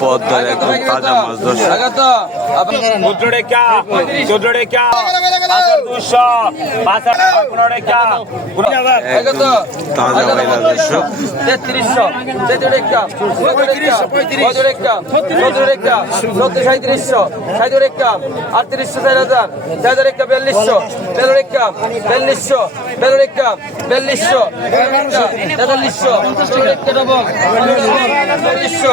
পদ্মার একদম তাজা মাছ চোদ্দ টাকা চোদ্দ পাঁচার দুশো। পনেরো একদম তাজা বাইলা দর্শক তেত্রিশশো। তেত্রিশ রেখা পঁয়ত্রিশ। রেখা চোদ্দ রেখা চোদ্দ সাঁত্রিশশো সাঁত্রিশ রেখা আটত্রিশশো চার হাজার। চার হাজার রেখা বিয়াল্লিশশো। বিয়াল্লিশশো তেরো রেখা বিয়াল্লিশশো তেতাল্লিশশো রেখা ডবল চল্লিশশো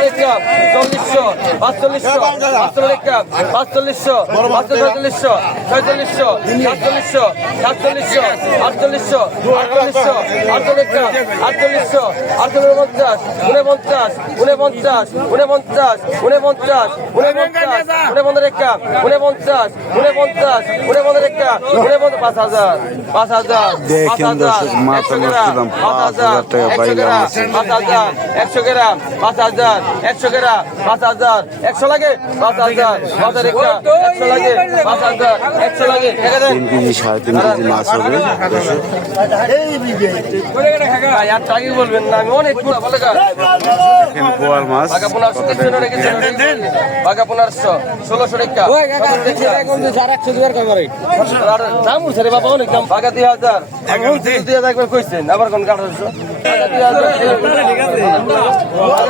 রেখা চল্লিশশো পাঁচচল্লিশশো পাঁচচল্লিশ রেখা পাঁচচল্লিশশো পাঁচচল্লিশশো ছয়চল্লিশশো সাতচল্লিশশো সাতচল্লিশশো আটচল্লিশশো আটচল্লিশশো আটচল্লিশশো আটচল্লিশশো আটচল্লিশ পঞ্চাশ উনপঞ্চাশ উনপঞ্চাশ উনপঞ্চাশ উনপঞ্চাশ উনপঞ্চাশ উনপঞ্চাশ উনপঞ্চাশ উনপঞ্চাশ উনপঞ্চাশ উনপঞ্চাশ পাঁচ হাজার পাঁচ হাজার পাঁচ দেখেন দর্শক, মাথা একশো দাম, পাঁচ হাজার টাকা বাইলা মাছের। পাঁচ হাজার একশো গ্রাম পাঁচ হাজার একশো গ্রাম পাঁচ হাজার একশো লাগে পাঁচ হাজার পাঁচ একশো লাগে পাঁচ হাজার একশো লাগে তিন কেজি সাড়ে তিন কেজি মাছ হবে আর টাকা বলবেন না আমি অনেক বোয়াল মাছ বাঘা পনেরোশো ষোলোশো রেখা আর দাম উঠছে রে বাবা অনেক দাম বাঘা দুই হাজার দুই হাজার একবার কইছেন আবার কোন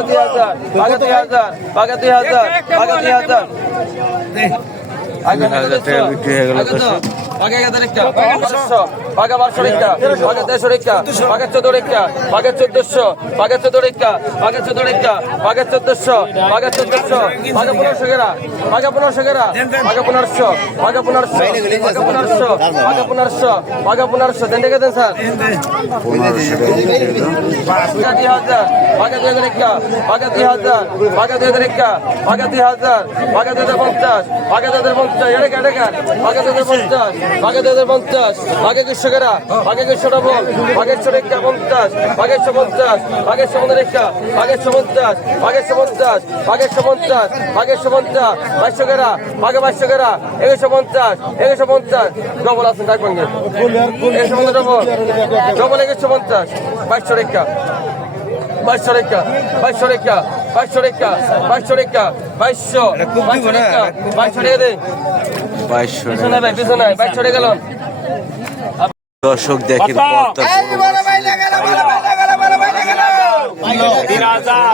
দুই হাজার। বাঘা দুই হাজার বাঘা দুই হাজার। বাঘা দুই হাজার দুই হাজার টাকা বিক্রি হয়ে গেল ভাগে একাত্তর রিক্তা ভাগে পাঁচশো ভাগে বারোশো রিক্তা ভাগে দেড়শো রিক্তা ভাগে চোদ্দ রিক্তা ভাগে চোদ্দশো, ভাগে চোদ্দ রিক্তা ভাগে চোদ্দ রিক্তা ভাগে চোদ্দশো ভাগে চোদ্দশো, ভাগে পনেরোশো গেরা, ভাগে পনেরোশো গেরা, ভাগে পনেরোশো হাজার, ভাগে দুই হাজার রিক্তা হাজার, ভাগে দুই হাজার রিক্তা হাজার, ভাগে দুই হাজার পঞ্চাশ, ভাগে দুই হাজার পঞ্চাশ। এটা পঞ্চাশ। বাঘা দুই হাজার পঞ্চাশ বাঘা কৃষকেরা বাঘা কৃষক ডবল বাঘেরশো রেখা পঞ্চাশ বাঘেরশো পঞ্চাশ বাঘেরশো পঞ্চাশ রেখা বাঘেরশো পঞ্চাশ বাঘেরশো পঞ্চাশ বাঘেরশো পঞ্চাশ বাঘেরশো পঞ্চাশ বাইশশোকেরা বাঘা বাইশশোকেরা একুশশো পঞ্চাশ একুশশো পঞ্চাশ ডবল আছেন ডাকবেন একুশশো পঞ্চাশ ডবল ডবল একুশশো পঞ্চাশ বাইশশো রেখা বাইশশো রেখা বাইশশো রেখা বাইশশো রেখা বাইশশো রেখা বাইশশো বাইশশো রেখা বাইশশো রেখা দর্শক দেখেন তিন হাজার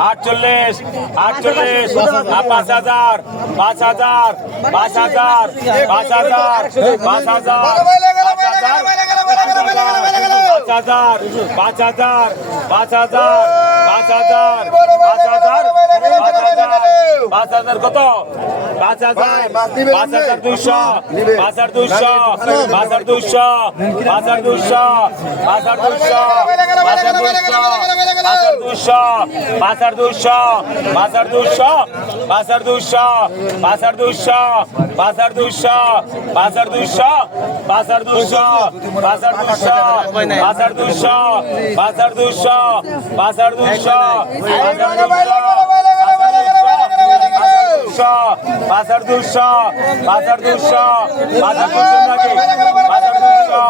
আটচল্লিশ আটচল্লিশ পাঁচ হাজার পাঁচ হাজার পাঁচ হাজার পাঁচ হাজার পাঁচ হাজার পাঁচ হাজার পাঁচ হাজার পাঁচ হাজার পাঁচ হাজার পাঁচ হাজার পাঁচ হাজার কত পাঁচ হাজার পাঁচ হাজার দুইশো পাঁচ হাজার দুইশো পাঁচ হাজার দুইশো পাঁচ হাজার দুইশো পাঁচ হাজার দুইশো পাঁচ হাজার দুইশো পাঁচ হাজার দুইশো পাঁচ হাজার দুইশো পাঁচ হাজার দুইশো পাঁচ হাজার দুইশো পাঁচ হাজার দুইশো পাঁচ হাজার দুইশো পাঁচ হাজার দুইশো পাঁচ হাজার দুইশো পাঁচ হাজার দুইশো পাঁচ হাজার দুইশো পাঁচ হাজার দুইশো পাঁচ হাজার দুইশো পাঁচ হাজার দুইশো দুশো, বাজার দুশো বাজার দুশো বাজার দুশো নাকি? বাজার দুশো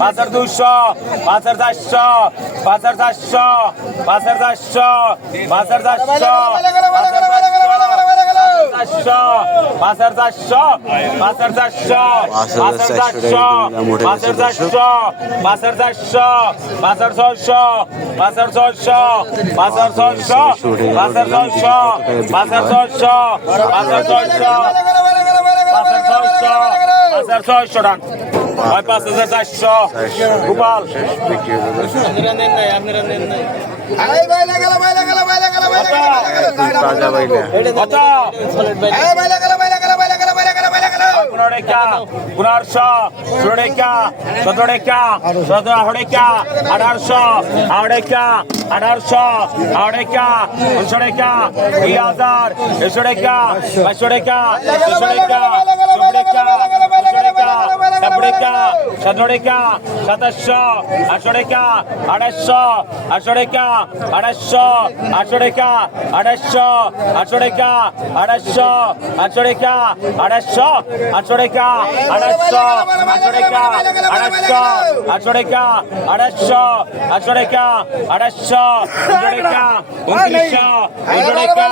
বাজার দুশো, বাজার চারশো বাজার চারশো বাজার চারশো বাজার চারশো, বাজার চারশো পাঁচ হাজার চারশো পাঁচ হাজার চারশো পাঁচ হাজার চারশো পাঁচ হাজার চারশো। পাঁচ হাজার চারশো পাঁচ হাজার ছয়শো পাঁচ হাজার ছয়শো পাঁচ হাজার ছয়শো পাঁচ হাজার ছয়শো পাঁচ হাজার ছয়শো পাঁচ হাজার ছয়শো পাঁচ হাজার ছয়শো পাঁচ হাজার ছয়শো টান পাঁচ হাজার চারশো। গোপাল। বিক্রি গেল তাজা বাইলা কত পনেরো টাকা ताजा बैला ಕುನೋಡೆಕ್ಯಾ ಕುನಾರ್ಷ ಸುರಡೆಕ್ಯಾ ಸದೊಡೆಕ್ಯಾ ಸದ ಹೊಡೆಕ್ಯಾ ಅಡಾರ್ಷ ಆಡೆಕ್ಯಾ ಅಡಾರ್ಷ ಆಡೆಕ್ಯಾ ಉಸಡೆಕ್ಯಾ ಇಯಾದಾರ್ ಎಸಡೆಕ್ಯಾ ಬಸಡೆಕ್ಯಾ ಸುಸಡೆಕ್ಯಾ ಸುಬಡೆಕ್ಯಾ ছাব্বিশ টাকা সতেরো টাকা সাতাশশো আটশো টাকা আড়াইশো আটশো টাকা আড়াইশো আটশো টাকা আড়াইশো আটশো টাকা আড়াইশো আটশো টাকা আড়াইশো আটশো টাকা আড়াইশো আটশো টাকা আড়াইশো আটশো টাকা আড়াইশো আটশো টাকা আড়াইশো টাকা উনত্রিশশো টাকা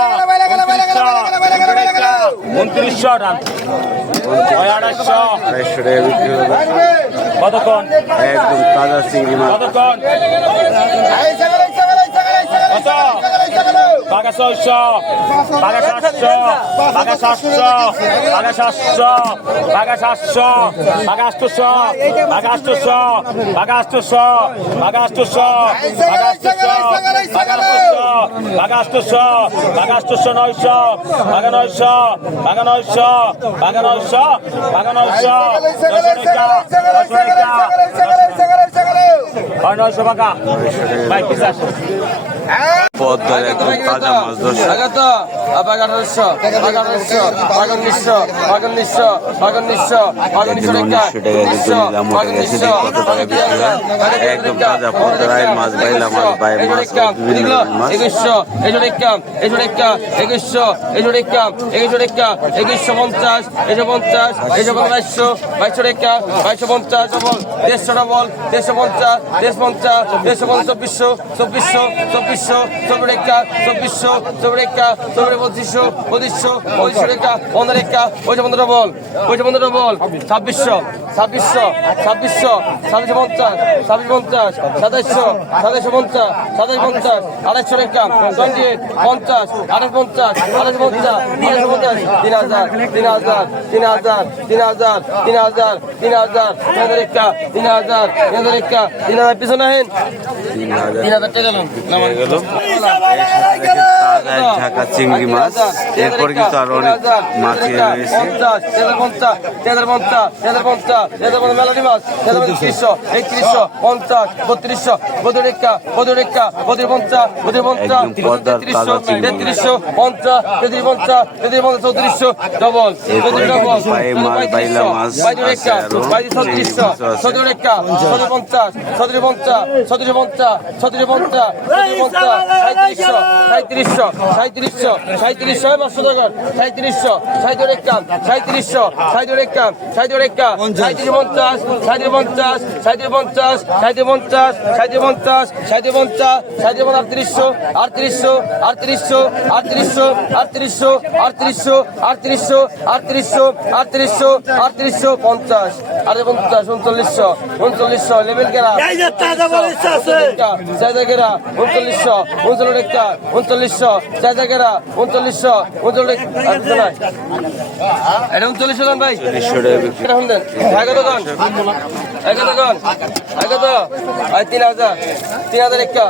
উনত্রিশশো টাকা উনত্রিশশো ওই আড়াইশো কতক্ষণ? একদম তাজা চিংড়ি মাছ। কতক্ষণ? কত বাঘা ছয়শো বাঘা সাতশো বাঘা সাতশো বাঘা সাতশো বাঘা সাতশো বাঘা আটশোশো বাঘা আটশোশো বাঘা আটশোশো বাঘা আটশোশো বাঘা আটশোশো বাঘা আটশোশো বাঘা আটশোশো বাঘা আটশোশো নয়শো বাঘা নয়শো বাঘা নয়শো বাঘা নয়শো বাঘা নয়শো নয়শো টাকা নয়শো টাকা নয়শো বাঘা ভাই পিস আসো Ah! পদ্মার একদম তাজা মাছ ধরছে। একদম তাজা পদ্মার মাছ বাইলা মাছ বাই মাছ বিভিন্ন একুশশো এজোর একটা এজোর একটা একুশশো এজোর একটা একুশোর একটা একুশশো পঞ্চাশ এজো পঞ্চাশ এজো বাইশশো বাইশশো একটা বাইশশো পঞ্চাশ ডবল দেড়শো ডবল দেড়শো পঞ্চাশ দেড়শো পঞ্চাশ দেড়শো পঞ্চাশ চব্বিশশো চব্বিশশো চব্বিশশো চব্বিশ টাকা চব্বিশশো চব্বিশ টাকা চব্বিশ পঁচিশশো পঁচিশশো পঁচিশশো টাকা পনেরো টাকা পয়সা পনেরো ডবল পয়সা পনেরো ডবল ছাব্বিশশো ছাব্বিশশো ছাব্বিশশো ছাব্বিশশো পঞ্চাশ ছাব্বিশ পঞ্চাশ সাতাইশশো সাতাইশশো পঞ্চাশ সাতাইশ পঞ্চাশ আড়াইশো টাকা টোয়েন্টি এইট, পঞ্চাশ আঠাশ পঞ্চাশ আঠাশ পঞ্চাশ, আঠাশশো পঞ্চাশ, তিন হাজার তিন হাজার তিন হাজার তিন হাজার তিন হাজার তিন হাজার তিন হাজার একা তিন হাজার তিন হাজার একা তিন হাজার, পিছনে হেন তিন হাজার টাকা গেল। ঢাকা চিংড়ি মাছ। এরপর কিন্তু আরও অনেক মাছ রয়েছে। পঞ্চাশ তেরো পঞ্চাশ তেরো পঞ্চাশ মেলাডি মাছ তেরো একত্রিশশো একত্রিশশো পঞ্চাশ বত্রিশশো বদুরেক্কা বদুরেক্কা বদির পঞ্চাশ বদির পঞ্চাশ তেত্রিশশো তেত্রিশশো পঞ্চাশ তেত্রিশ পঞ্চাশ তেত্রিশ পঞ্চাশ চৌত্রিশশো ডবল চৌত্রিশ ডবল আরও। বাইদি ছত্রিশশো চিংড়ি মাছও আছে। সদুরেক্কা সদুর পঞ্চাশ সদুর পঞ্চাশ সদুর পঞ্চাশ সদুর পঞ্চাশ সদুর পঞ্চাশ সাঁত্রিশশো সাঁত্রিশশো সাঁত্রিশশো সাঁত্রিশশো পাঁচশো টাকা সাঁত্রিশশো সাঁত্রিশ একাম সাঁত্রিশশো সাঁত্রিশ একাম সাঁত্রিশ একাম সাঁত্রিশ পঞ্চাশ। সাঁত্রিশ পঞ্চাশ সাঁত্রিশ পঞ্চাশ সাঁত্রিশ পঞ্চাশ সাঁত্রিশ পঞ্চাশ সাঁত্রিশ পঞ্চাশ সাঁত্রিশ আটত্রিশশো আটত্রিশশো আটত্রিশশো আটত্রিশশো আটত্রিশশো আটত্রিশশো আটত্রিশশো আটত্রিশশো আটত্রিশশো আটত্রিশশো পঞ্চাশ আরে পঞ্চাশ উনচল্লিশশো উনচল্লিশশো লেভেল কেরা জায়গা উনচল্লিশশো উনচল্লিশ টাকা উনচল্লিশশো জায়গা উনচল্লিশশো উনচল্লিশ এটা উনচল্লিশশো দাম ভাই? এগারো দোকান এগারো দোকান এগারো আর তিন হাজার। তিন হাজার একটা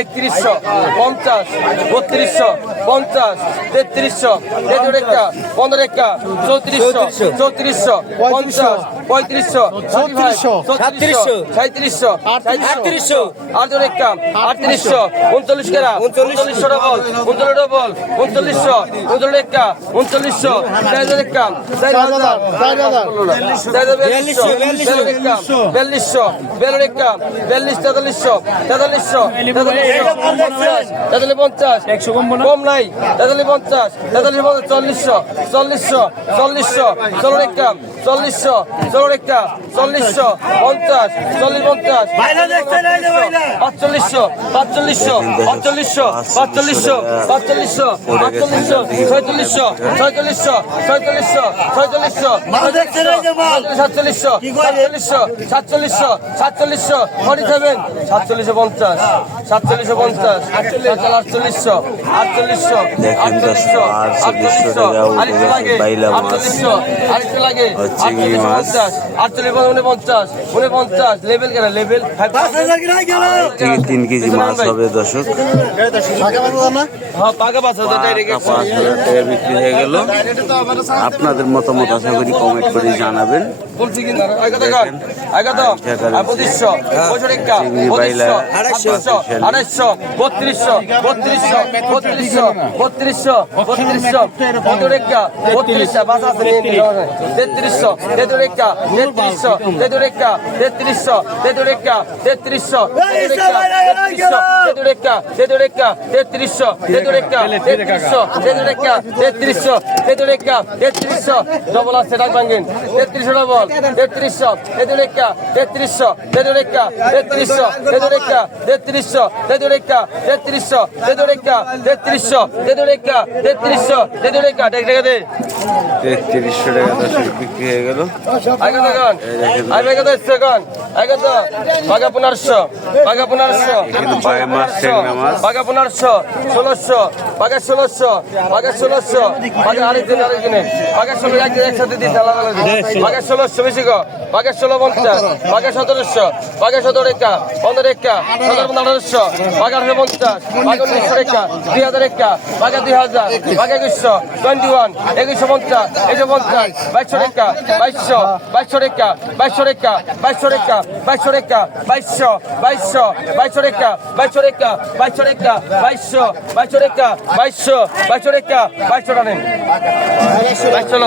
একত্রিশশো পঞ্চাশ বত্রিশশো পঞ্চাশ তেত্রিশশো তেত্রিশ একটা পনেরো একটা চৌত্রিশশো। চৌত্রিশশো পঞ্চাশ পঁয়ত্রিশশো। ছত্রিশশো। সাঁত্রিশশো আটত্রিশশো। আটজন একটা আটত্রিশশো। উনচল্লিশ কেরা? উনচল্লিশশো ডবল উনচল্লিশ ডবল উনচল্লিশশো। উনচল্লিশ একটা উনচল্লিশশো। চার হাজার একটা চার হাজার চার হাজার বিয়াল্লিশশো। বিয়াল্লিশশো। বিয়াল্লিশশো। বিয়াল্লিশশো বিয়াল্লিশ তেতাল্লিশশো। তেতাল্লিশশো। তেতাল্লিশ পঞ্চাশ। কম নাই। তেতাল্লিশ পঞ্চাশ। তেতাল্লিশ পঞ্চাশ চল্লিশশো। চল্লিশশো। চল্লিশশো। ষোলো একটা চল্লিশশো ষোলো একটা চল্লিশশো পঞ্চাশ চল্লিশ পঞ্চাশ পাঁচচল্লিশশো পাঁচচল্লিশশো পাঁচচল্লিশশো পাঁচচল্লিশশো পাঁচচল্লিশশো পাঁচচল্লিশশো ছয়চল্লিশশো ছয়চল্লিশশো ছয়চল্লিশশো ছয়চল্লিশশো সাতচল্লিশশো সাতচল্লিশশো সাতচল্লিশশো সাতচল্লিশশো ফর্টি সেভেন সাতচল্লিশশো পঞ্চাশ সাতচল্লিশশো পঞ্চাশ আটচল্লিশশো আটচল্লিশশো আটচল্লিশশো আটচল্লিশশো আটচল্লিশশো আরেকটু লাগে আরেকটু লাগে। চিংড়ি মাছ তিন কেজি মাছ হবে দর্শক পাঁচ হাজার টাকা বিক্রি হয়ে গেল আপনাদের মতামত আশা করি কমেন্ট করে জানাবেন আড়াইশো বত্রিশশো বত্রিশশো বত্রিশশো বত্রিশশো বত্রিশশো তেত্রিশশো তেত্রিশশো তেতুরেকা তেত্রিশশো তেতুরেকা তেত্রিশশো তেতুরেকা তেত্রিশশো তেতুরেকা তেতুরেকা তেত্রিশশো তেতুরেকা তেত্রিশশো তেতুরেকা তেত্রিশশো তেতুরেকা তেত্রিশশো ডবল আছে ডাক ভাঙ্গিন তেত্রিশশো ডবল তেত্রিশশো তেতুরেকা তেত্রিশশো তেতুরেকা তেত্রিশশো তেতুরেকা তেত্রিশশো তেতুরেকা তেত্রিশশো তেতুরেকা তেত্রিশশো তেতুরেকা তেত্রিশশো তেতুরেকা দেখ দেখে দে তেত্রিশশো টাকা দর্শক বিক্রি হয়ে গেল। পনেরোশো বাঘা পনেরোশো কিন্তু বাঘা মাছ, ট্যাংরা মাছ। বাঘা পনেরোশো ষোলোশো বাঘা ষোলোশো বাঘা ষোলোশো বাঘা আরেকদিন আরেকদিনে বাঘা ষোলো একদিন একসাথে দিতে আলাদা আলাদা। বাঘা ষোলোশো বেশি গো। বাঘা ষোলো পঞ্চাশ বাঘা সতেরোশো বাঘা সতেরো একা পনেরো একা সতেরো পনেরোশো বাঘা আঠারো পঞ্চাশ বাঘা উনিশশো একা দুই হাজার একা বাঘা দুই হাজার বাঘা একুশশো টোয়েন্টি ওয়ান একুশশো পঞ্চাশ একশো পঞ্চাশ বাইশশো রেখা বাইশশো বাইশশো রেখা বাইশশো রেখা বাইশশো রেখা বাইশশো রেখা বাইশশো বাইশশো বাইশশো রেখা বাইশশো রেখা বাইশশো রেখা বাইশশো বাইশশো রেখা বাইশশো বাইশশো রেখা বাইশশো টানেন বাইশশো